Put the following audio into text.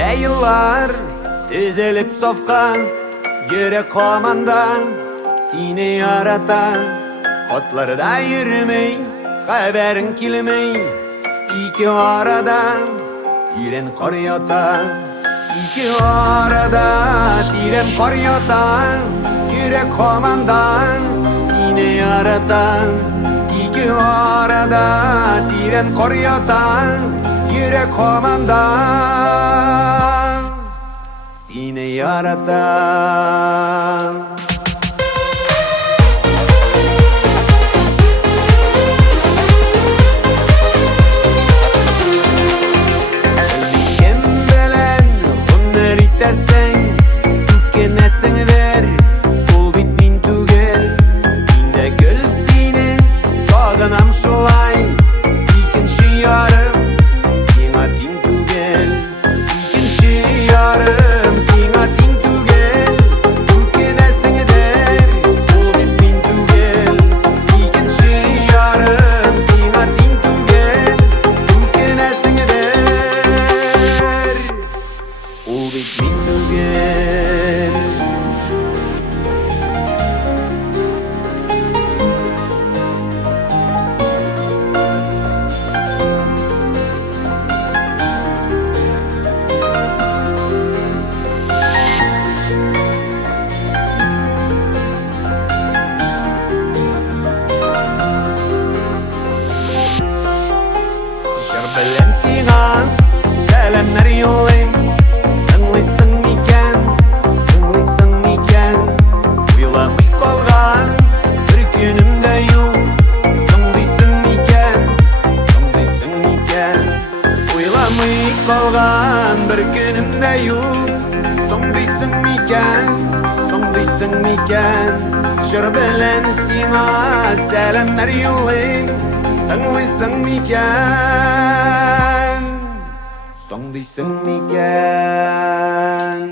Öyle yıllar dizilip sofkan, yürek komandan seni yaratan, otlarda yürümey haberin kilmey, iki aradan diren kor yatan, iki arada diren kor yatan, yürek komandan seni yaratan, iki arada diren kor yatan, yürek komandan seni yaratan. Sağınam şolay, ikinci yarım Sina tin tugel, ikinci yarım Sina tin tugel, tükenesin eder Ol bitmin tugel, ikinci yarım Sina tin tugel, tükenesin eder Ol bitmin tugel. Bilen siga selamlar yollayım. Tınlysın miken, tınlysın miken. Uylamay kalgan bir günümde yok. So'ngdysın miken, so'ngdysın miken. Uylamay kalgan bir günümde yok. So'ngdysın miken, so'ngdysın miken. Jır bilen siga selamlar yollayım. Tınlysın miken, so'ngdysın miken.